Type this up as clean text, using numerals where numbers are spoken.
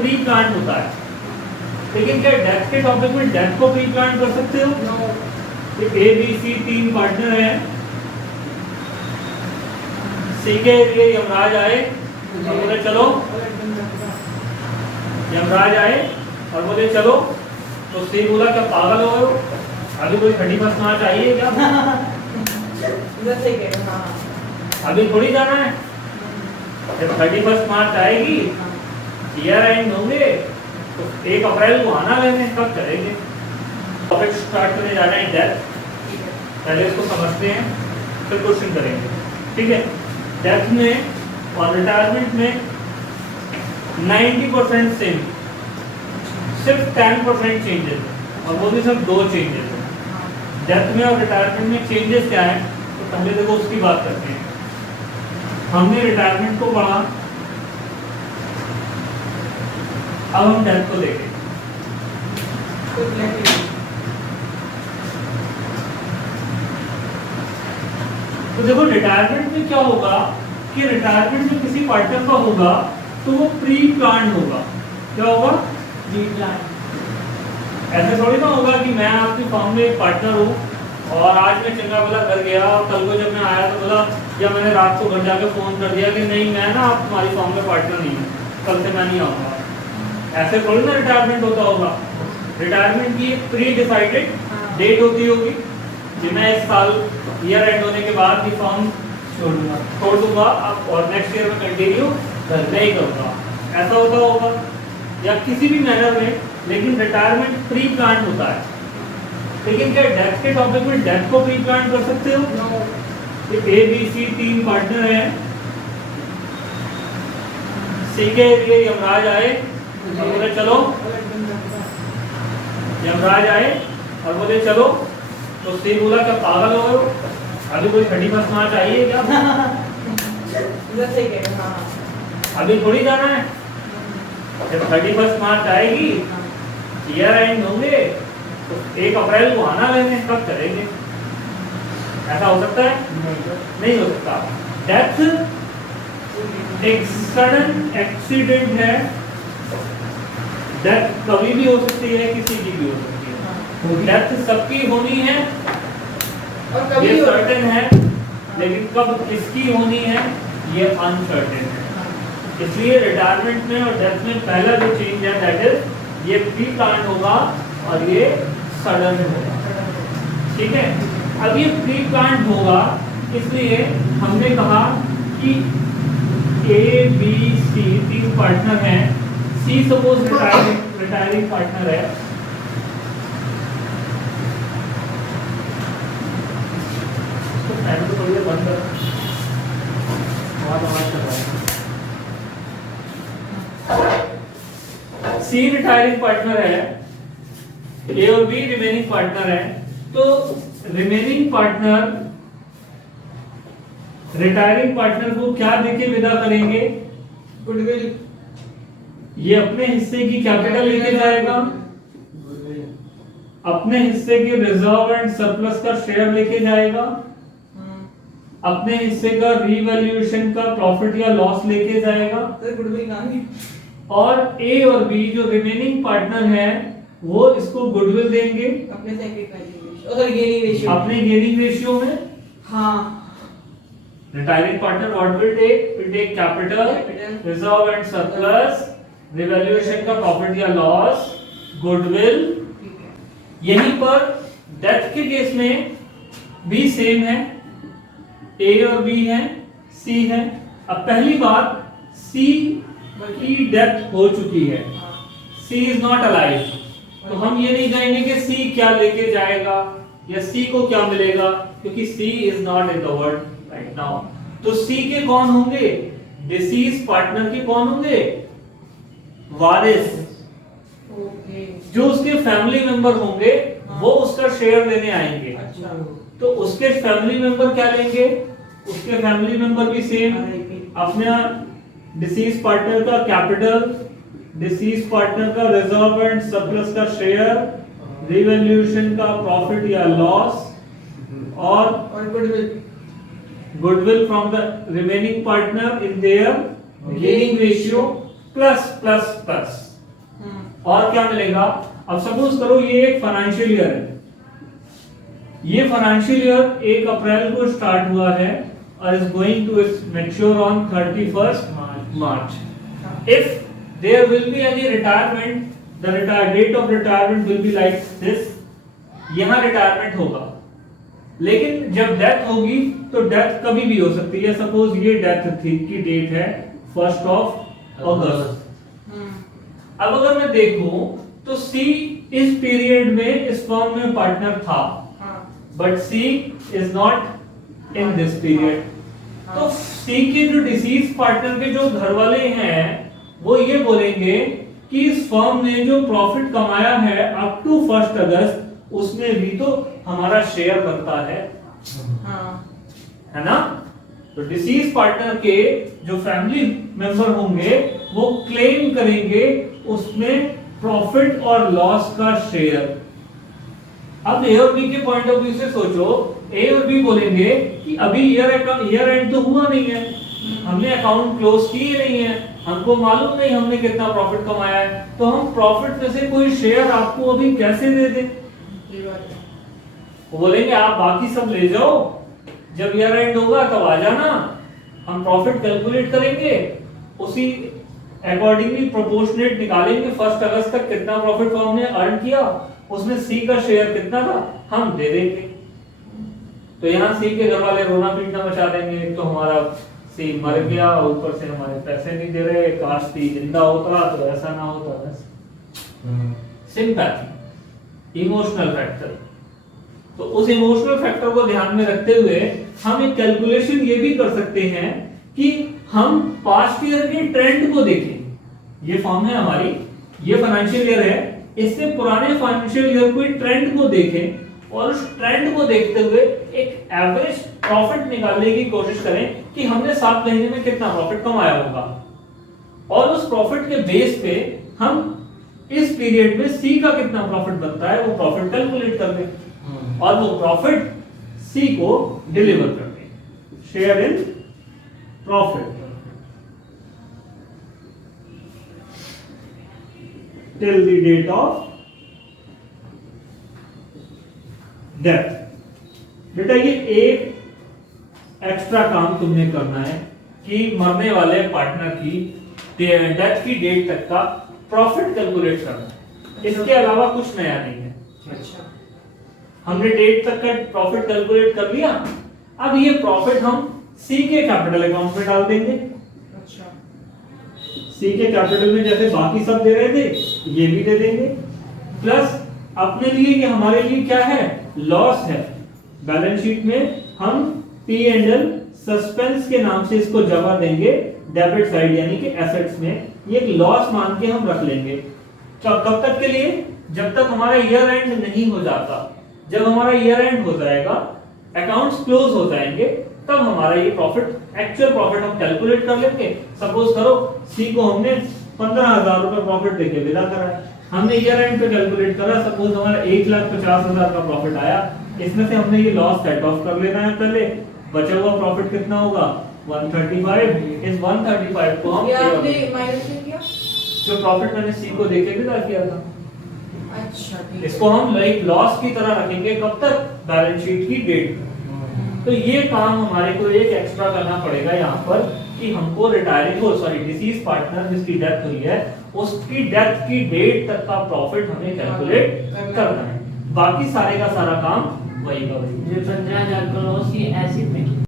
Pre plan होता है, लेकिन क्या डेथ के टॉपिक में डेथ को प्री प्लान कर सकते हो? ए बी सी 3 पार्टनर हैं, सी के लिए यमराज आए और बोले चलो, यमराज आए और बोले चलो, तो सी बोला क्या पागल हो गए हो, अभी कोई 31 मार्च आई है क्या? अभी थोड़ी जाना है, जब 31 मार्च आएगी, ईयर एंड होंगे, तो 1 अप्रैल को आना लेने, कब करेंगे? टॉपिक स्टार्ट करने जा रहे हैं डेथ, पहले इसको समझते हैं फिर क्वेश्चन करेंगे, ठीक है। डेथ में और रिटायरमेंट में 90% सेम, सिर्फ 10% चेंजेस है, और वो भी सिर्फ 2 चेंजेस है। डेथ में और रिटायरमेंट में चेंजेस क्या है, तो पहले देखो उसकी बात करते हैं। हमने रिटायरमेंट को पढ़ा, अब हम डेथ को देखें। तो देखो रिटायरमेंट में क्या होगा कि रिटायरमेंट में किसी पार्टनर का होगा तो वो प्री प्लान होगा। क्या होगा? Pre plan. ऐसे थोड़ी ना होगा कि मैं आपकी फर्म में एक पार्टनर हूँ और आज मैं चंगा भला घर गया और कल को जब मैं आया तो बोला, या मैंने रात को घर जाके फोन कर दिया कि नहीं मैं ना आप तुम्हारी फर्म में पार्टनर नहीं हूँ, कल से मैं नहीं आऊँगा। ऐसे थोड़ी ना रिटायरमेंट होता होगा। रिटायरमेंट की एक प्री डिसाइडेड डेट होती होगी कि मैं इस साल ईयर एंड होने के बाद की फर्म छोड़ दूंगा और नेक्स्ट ईयर में कंटिन्यू नहीं करूँगा, ऐसा होता होगा या किसी भी मैनर में। लेकिन रिटायरमेंट प्री प्लान होता है। लेकिन क्या डेथ के टॉपिक में डेथ को प्री प्लान कर सकते हो? ए बी सी 3 पार्टनर हैं, सी के लिए यमराज आए और बोले चलो, यमराज आए और बोले चलो, तो सी बोला क्या पागल हो गए हो, अभी कोई 31 मार्च आई है क्या? अभी थोड़ी जाना है, जब 31 मार्च आएगी, ईयर एंड होंगे, तो 1 अप्रैल को आना लेने, कब करेंगे? ऐसा हो सकता है? नहीं हो सकता। डेथ एक सडन एक्सीडेंट है। डेथ कभी भी हो सकती है, किसी की भी हो सकती है। डेथ सबकी होनी है और कभी ये सर्टेन है, लेकिन कब किसकी होनी है ये अनसर्टेन है। इसलिए रिटायरमेंट में और डेथ में पहला जो चेंज है दैट इज ये प्री प्लान होगा और ये सडन होगा, ठीक है। अब ये प्री प्लान होगा, इसलिए हमने कहा कि ए बी सी 3 पार्टनर हैं, सी सपोज रिटायरिंग पार्टनर है, तो थोड़ी बंद करो, बहुत आवाज कर रहा है। सी रिटायरिंग पार्टनर है, ए और बी रिमेनिंग पार्टनर है। तो रिमेनिंग पार्टनर रिटायरिंग पार्टनर को क्या देके विदा करेंगे? गुडविल। ये अपने हिस्से की कैपिटल लेके जाएगा, अपने हिस्से के रिजर्व एंड सरप्लस का शेयर लेके जाएगा, अपने हिस्से का रीवैल्यूएशन का प्रॉफिट या लॉस लेके जाएगा, गुडविल कहानी। और ए और बी जो रिमेनिंग पार्टनर है वो इसको गुडविल देंगे अपने गेनिंग रेशियो, अपने गेनिंग रेशियो में। हाँ। Retiring partner what will take capital, reserve and surplus, revaluation का प्रॉफिट या लॉस, गुडविल। यहीं पर डेथ के केस में भी सेम है, ए और बी है, सी है। अब पहली बात, सी की डेथ हो चुकी है, सी इज नॉट अलाइव, तो हम ये नहीं कहेंगे कि सी क्या लेके जाएगा या सी को क्या मिलेगा, क्योंकि she is not in the world right now. तो सी के कौन होंगे? डिसीज पार्टनर के कौन होंगे? वारिस। ओके। जो उसके फैमिली मेंबर होंगे वो उसका शेयर लेने आएंगे। अच्छा। तो उसके फैमिली मेंबर क्या लेंगे? उसके फैमिली मेंबर भी सेम अपने डिसीज पार्टनर का कैपिटल, डिसीज पार्टनर का रिजर्व एंड सरप्लस का शेयर, रिवैल्यूएशन का प्रॉफिट या लॉस, और goodwill from the remaining partner in their gaining ratio, plus plus plus. और क्या मिलेगा? अब सपोज करो ये एक फाइनेंशियल ईयर है, ये फाइनेंशियल ईयर 1 अप्रैल को स्टार्ट हुआ है और is going to mature on 31st March. If there will be any retirement, the date of retirement will be like this. यहाँ रिटायरमेंट होगा, लेकिन जब डेथ होगी तो डेथ कभी भी हो सकती है. सपोज ये डेथ थी की डेट है 1 अगस्त. अब अगर मैं देखूं तो सी इस पीरियड में इस फर्म में पार्टनर था, but she is not in this period. तो सी के जो डिसीज पार्टनर के जो घर वाले हैं वो ये बोलेंगे कि इस फर्म ने जो प्रॉफिट कमाया है अप टू 1 अगस्त उसमें भी तो हमारा शेयर बनता है. है ना? तो डिसीज पार्टनर के जो फैमिली मेंबर होंगे वो क्लेम करेंगे उसमें प्रॉफिट और लॉस का शेयर. अब ए और बी के पॉइंट ऑफ व्यू से सोचो, ए और बी बोलेंगे कि अभी ईयर एंड तो हुआ नहीं है, हमने अकाउंट क्लोज किए नहीं है, हमको मालूम नहीं हमने कितना प्रॉफिट कमाया है, तो हम प्रॉफिट में से कोई शेयर आपको अभी कैसे दे दें? वो बोलेंगे आप बाकी सब ले जाओ, जब ईयर एंड होगा तब आ जाना, हम प्रॉफिट कैलकुलेट करेंगे, उसी अकॉर्डिंगली प्रोपोर्शनेट निकालेंगे 1 अगस्त तक कितना प्रॉफिट फर्म ने अर्न किया, उसमें सी का शेयर कितना था हम दे देंगे. तो यहाँ सी के घर वाले रोना पीटना मचा देंगे, तो हमारा सी मर गया, ऊपर से हमारे पैसे नहीं दे रहे, काश सी जिंदा होता तो ऐसा ना होता. Sympathy, emotional factor. तो उस इमोशनल फैक्टर को ध्यान में रखते हुए हम एक कैलकुलेशन ये भी कर सकते हैं कि हम पास्ट ईयर के ट्रेंड को देखें. ये फॉर्म है हमारी, ये फाइनेंशियल ईयर है, इससे पुराने फाइनेंशियल ईयर को ट्रेंड को देखें और उस ट्रेंड को देखते हुए एक एवरेज प्रॉफिट निकालने की कोशिश करें कि हमने 7 महीने में कितना प्रॉफिट कमाया होगा, और उस प्रॉफिट के बेस पे हम इस पीरियड में सी का कितना प्रॉफिट बनता है वो प्रॉफिट कैलकुलेट कर दें और वो प्रॉफिट सी को डिलीवर कर दें. Share in profit till the date of death. बेटा ये एक एक्स्ट्रा काम तुमने करना है कि मरने वाले पार्टनर की डेथ की डेट तक का प्रॉफिट कैलकुलेट करना है. इसके अलावा कुछ नया नहीं है. अच्छा, हमने डेट तक का प्रॉफिट कैलकुलेट कर लिया. अब ये प्रॉफिट हम सी के कैपिटल अकाउंट में डाल देंगे. सी के कैपिटल में जैसे बाकी सब दे रहे थे ये भी दे देंगे, प्लस अपने लिए ये हमारे लिए क्या है? लॉस है. बैलेंस शीट में हम पी एंड एल सस्पेंस के नाम से इसको जमा देंगे डेबिट साइड यानी कि एसेट्स में. ये एक लॉस मान के हम रख लेंगे. कब तक के लिए? जब तक हमारा ईयर एंड नहीं हो जाता. जब हमारा ईयर एंड हो जाएगा, अकाउंट्स क्लोज हो जाएंगे, तब हमारा ये प्रॉफिट एक्चुअल प्रॉफिट हम कैलकुलेट कर लेंगे. सपोज करो सी को हमने 15,000 रुपए प्रॉफिट देके विदा करा है, हमने ईयर एंड पे कैलकुलेट करा, सपोज हमारा 1,50,000 का प्रॉफिट आया, इसमें से हमने ये लॉस सेट ऑफ कर लेना है. पहले बचा हुआ प्रॉफिट कितना होगा? 135. इस 135 को हम आपने माइनस किया जो प्रॉफिट मैंने सी को देके विदा किया था. अच्छा, ठीक. इसको हम लाइक लॉस की तरह रखेंगे. कब तक? बैलेंस शीट की डेट. तो ये काम हमारे को एक एक्स्ट्रा करना पड़ेगा यहाँ पर कि हमको रिटायरिंग डिसीज पार्टनर जिसकी डेथ हुई है उसकी डेथ की डेट तक का प्रॉफिट हमें कैलकुलेट करना है. बाकी सारे का सारा काम वही का वही. जो 15,000 का लॉस ये ऐसे में